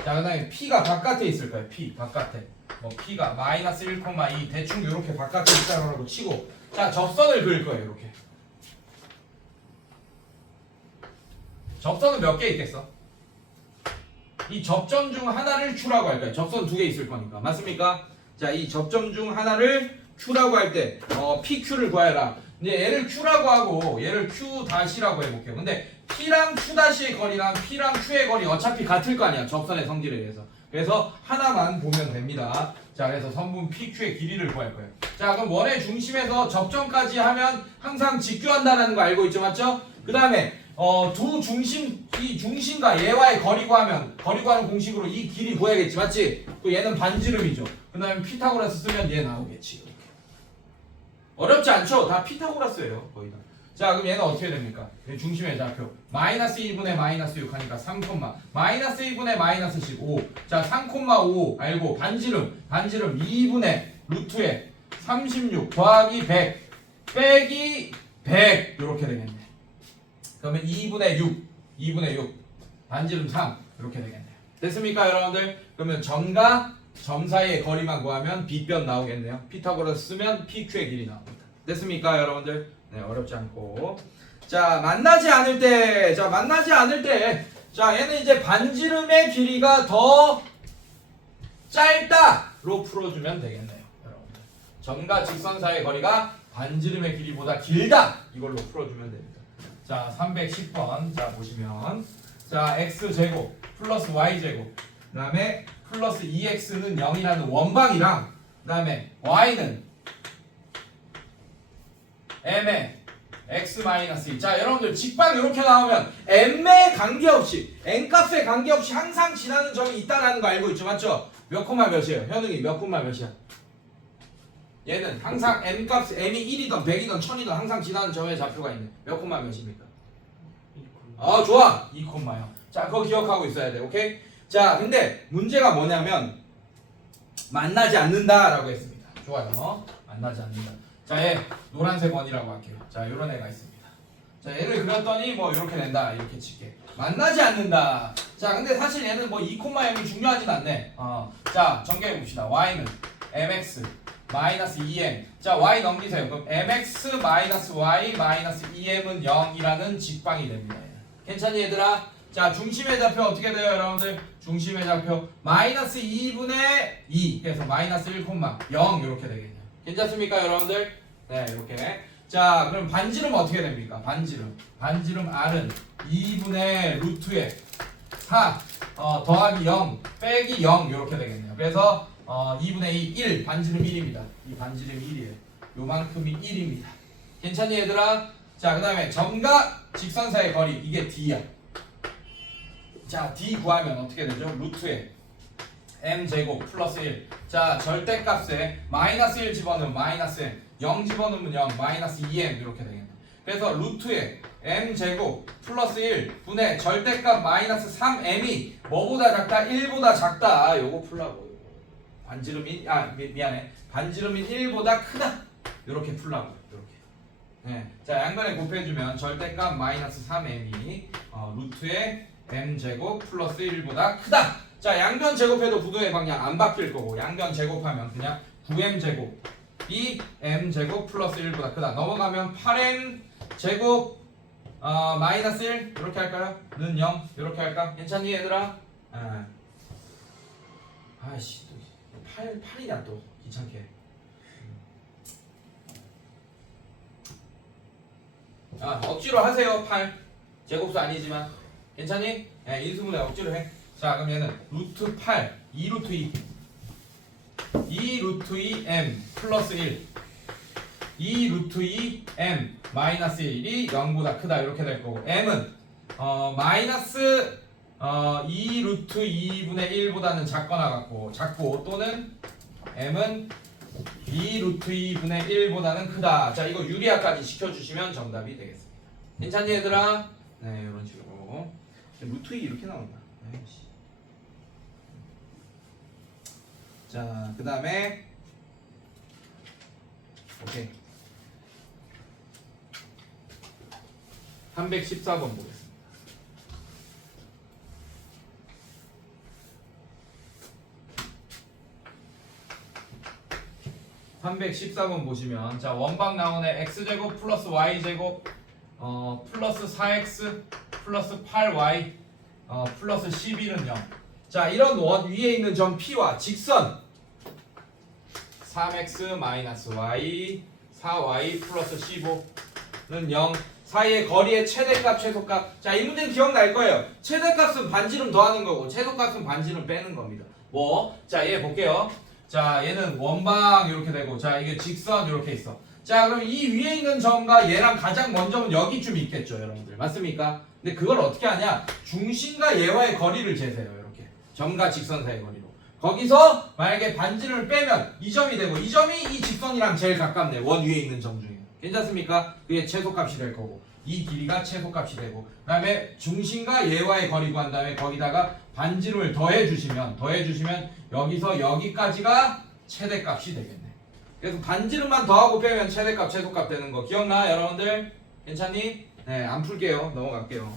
자 그다음에 P가 바깥에 있을 거예요. P 바깥에. 뭐 P가 마이너스 1,2 대충 이렇게 바깥에 있다고 치고 자 접선을 그릴 거예요. 이렇게. 접선은 몇 개 있겠어? 이 접점 중 하나를 Q라고 할까요? 접선 두 개 있을 거니까. 맞습니까? 자, 이 접점 중 하나를 Q라고 할 때 PQ를 구해라. 이제 얘를 Q라고 하고 얘를 Q-라고 해볼게요. 근데 P랑 Q-의 거리랑 P랑 Q의 거리 어차피 같을 거 아니야. 접선의 성질에 의해서. 그래서 하나만 보면 됩니다. 자, 그래서 선분 PQ의 길이를 구할 거예요. 자, 그럼 원의 중심에서 접점까지 하면 항상 직교한다는 거 알고 있죠? 맞죠? 그 다음에 두 중심, 이 중심과 얘와의 거리 구하면 거리 구하는 공식으로 이 길이 구해야겠지. 맞지? 또 얘는 반지름이죠. 그 다음에 피타고라스 쓰면 얘 나오겠지. 이렇게. 어렵지 않죠? 다 피타고라스예요. 거의 다. 자 그럼 얘는 어떻게 됩니까? 중심의 좌표 마이너스 1분의 마이너스 6 하니까 3, 마이너스 1분의 마이너스 15. 자 3,5 알고 반지름 2분의 루트에 36 더하기 100 빼기 100 이렇게 되겠네. 그러면 2분의 6 반지름 3 이렇게 되겠네요. 됐습니까 여러분들? 그러면 점과 점 사이의 거리만 구하면 빗변 나오겠네요. 피타고라스 쓰면 PQ의 길이 나옵니다. 됐습니까 여러분들? 네 어렵지 않고. 자 만나지 않을 때 자 얘는 이제 반지름의 길이가 더 짧다로 풀어주면 되겠네요 여러분들. 점과 직선 사이의 거리가 반지름의 길이보다 길다 이걸로 풀어주면 됩니다. 자 310번 자 보시면 자 x제곱 플러스 y제곱 그 다음에 플러스 2x는 0이라는 원방이랑 그 다음에 y는 m에 x-2. 자 여러분들 직방 이렇게 나오면 m에 관계없이 n값에 관계없이 항상 지나는 점이 있다라는 거 알고 있죠? 맞죠? 몇 콤마 몇이에요? 현웅이 몇 콤마 몇이야? 얘는 항상 m값 m이 1이든 100이든 1000이든 항상 지나는 점의 좌표가 있네. 몇 콤마 몇입니까? 좋아 2콤마요. 자 그거 기억하고 있어야 돼. 오케이? 자 근데 문제가 뭐냐면 만나지 않는다라고 했습니다. 좋아요. 만나지 않는다. 자 얘 노란색 원이라고 할게요. 자 요런 애가 있습니다. 자 얘를 그렸더니 뭐 이렇게 된다 이렇게 칠게. 만나지 않는다. 자 근데 사실 얘는 뭐 2,0이 중요하진 않네. 자 전개해 봅시다. y는 mx 마이너스 2m. 자 y 넘기세요. 그럼 mx 마이너스 y 마이너스 2m은 0이라는 직방이 됩니다. 괜찮니 얘들아? 자 중심의 좌표 어떻게 돼요 여러분들? 중심의 좌표 마이너스 2분의 2 그래서 마이너스 1,0 이렇게 되겠네요. 괜찮습니까 여러분들? 네 이렇게. 자 그럼 반지름 어떻게 됩니까? 반지름 R은 2분의 루트에 4 더하기 0 빼기 0 이렇게 되겠네요. 그래서 2분의 2 1 반지름 1입니다. 이 반지름 1이에요. 요만큼이 1입니다. 괜찮니 얘들아? 자 그 다음에 점과 직선 사이의 거리 이게 D야. 자 D 구하면 어떻게 되죠? 루트에 m제곱 플러스 1. 자 절대값에 마이너스 1 집어넣으면 마이너스 m 0 집어넣으면 0 마이너스 2m 이렇게 되겠네. 그래서 루트에 m제곱 플러스 1 분의 절대값 마이너스 3m이 뭐보다 작다? 1보다 작다. 요거 풀라고. 반지름이 미안해. 반지름이 1보다 크다. 요렇게 풀라고. 요렇게. 네. 자 양변에 곱해주면 절대값 마이너스 3m이 루트에 m제곱 플러스 1보다 크다. 자 양변 제곱해도 부등의 방향 안 바뀔 거고 양변 제곱하면 그냥 9m제곱 이 m제곱 플러스 1보다 크다. 넘어가면 8m 제곱 마이너스 1 이렇게 할까요? 는 0 이렇게 할까? 괜찮니 얘들아? 아이씨 또 8이냐 또 귀찮게. 억지로 하세요. 8 제곱수 아니지만 괜찮니? 인수분해 억지로 해. 자 그럼 얘는 루트 8 2 루트 2 2 루트 2 m 플러스 1 2 루트 2 m 마이너스 1이 0보다 크다 이렇게 될 거고 m은 마이너스 2 루트 2분의 1보다는 작고 또는 m은 2 루트 2분의 1보다는 크다. 자 이거 유리화까지 시켜주시면 정답이 되겠습니다. 괜찮니 얘들아? 네 이런 식으로 루트 2 이렇게 나온다. 아이씨. 자 그 다음에 오케이 314번 보겠습니다. 314번 보시면 자 원방 나오네 x제곱 플러스 y제곱 플러스 4x 플러스 8y 플러스 11은 0. 자 이런 원 위에 있는 점 P와 직선 3x 마이너스 y 4y 플러스 15는 0 사이의 거리의 최대값 최소값. 자 이 문제는 기억날 거예요. 최대값은 반지름 더하는 거고 최소값은 반지름 빼는 겁니다. 자 얘 볼게요. 자 얘는 원방 이렇게 되고 자 이게 직선 이렇게 있어. 자 그럼 이 위에 있는 점과 얘랑 가장 먼저는 여기쯤 있겠죠 여러분들 맞습니까? 근데 그걸 어떻게 하냐 중심과 얘와의 거리를 재세요. 이렇게 점과 직선 사이의 거리로 거기서 만약에 반지름을 빼면 이 점이 되고 이 점이 이 직선이랑 제일 가깝네. 원 위에 있는 점 중에 괜찮습니까? 그게 최소값이 될 거고 이 길이가 최소값이 되고 그 다음에 중심과 얘와의 거리 구한 다음에 거기다가 반지름을 더해주시면 여기서 여기까지가 최대값이 되겠네. 그래서 반지름만 더하고 빼면 최대값 최소값 되는 거 기억나 여러분들? 괜찮니? 네 안 풀게요. 넘어갈게요.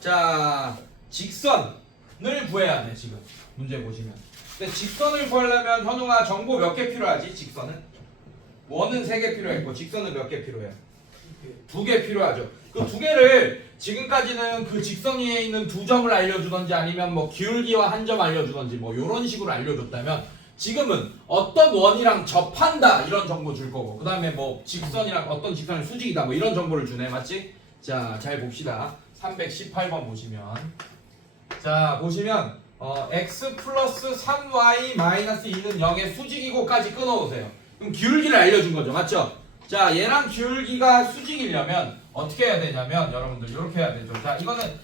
자 직선을 구해야 돼 지금 문제 보시면. 근데 직선을 구하려면 현웅아 정보 몇 개 필요하지? 직선은? 원은 3개 필요했고 직선은 몇 개 필요해? 2개 필요하죠. 그 2개를 지금까지는 그 직선 위에 있는 2점을 알려주던지 아니면 뭐 기울기와 한 점 알려주던지 뭐 이런 식으로 알려줬다면 지금은 어떤 원이랑 접한다 이런 정보 줄 거고 그 다음에 뭐 직선이랑 어떤 직선이 수직이다 뭐 이런 정보를 주네. 맞지? 자 잘 봅시다. 318번 보시면 자 보시면 x 플러스 3y 마이너스 2는 0의 수직이고까지 끊어오세요. 그럼 기울기를 알려준 거죠. 맞죠? 자 얘랑 기울기가 수직이려면 어떻게 해야 되냐면 여러분들 이렇게 해야 되죠. 자 이거는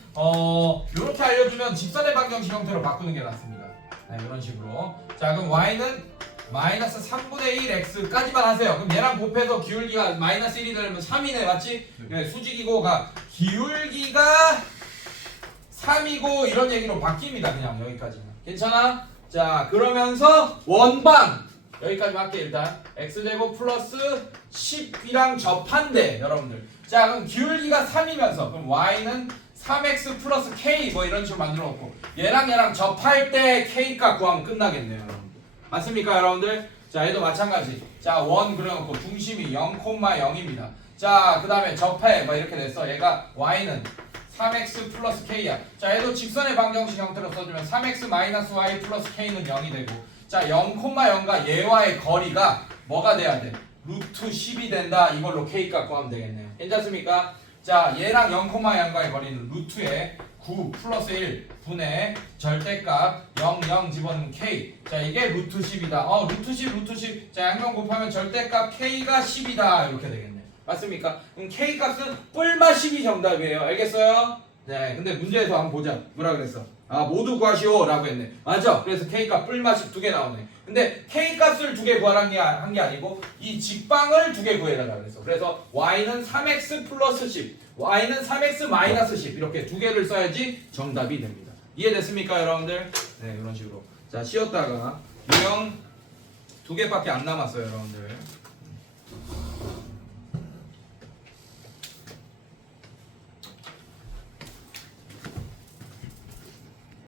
이렇게 알려주면 직선의 방정식 형태로 바꾸는 게 낫습니다. 네, 이런 식으로. 자 그럼 y는 마이너스 3분의 1 x까지만 하세요. 그럼 얘랑 곱해서 기울기가 마이너스 1이 되려면 3이네. 맞지? 네, 수직이고가 기울기가 3이고 이런 얘기로 바뀝니다. 그냥 여기까지는. 괜찮아? 자 그러면서 원방 여기까지 할게. 일단 x제곱 플러스 10이랑 접한대 여러분들. 자 그럼 기울기가 3이면서 그럼 y는 3x 플러스 k 뭐 이런 식으로 만들어 놓고 얘랑 접할 때 k값 구하면 끝나겠네요 여러분들. 맞습니까 여러분들? 자 얘도 마찬가지. 자 원 그려놓고 중심이 0,0입니다. 자 그 다음에 접해 뭐 이렇게 됐어. 얘가 y는 3x 플러스 k야. 자 얘도 직선의 방정식 형태로 써주면 3x 마이너스 y 플러스 k는 0이 되고 자 0,0과 얘와의 거리가 뭐가 돼야 돼? 루트 10이 된다. 이걸로 k값 구하면 되겠네요. 괜찮습니까? 자 얘랑 0,0과의 거리는 루트에 9 플러스 1 분의 절대값 0, 0 집어넣으면 k. 자 이게 루트 10이다. 루트 10. 자 양변 곱하면 절대값 k가 10이다. 이렇게 되겠네. 맞습니까? 그럼 k 값은 뿔마 10이 정답이에요. 알겠어요? 네. 근데 문제에서 한번 보자. 뭐라 그랬어? 모두 구하시오 라고 했네. 맞아. 그래서 k 값 뿔마 10 2개 나오네. 근데 k 값을 2개 구하라는 게 한 게 아니고 이 직방을 2개 구해달라 그랬어. 그래서 y는 3x 플러스 10 y는 3x 마이너스 10 이렇게 2개를 써야지 정답이 됩니다. 이해됐습니까 여러분들? 네 이런 식으로. 자 쉬었다가 유형 두 개밖에 안 남았어요, 여러분들.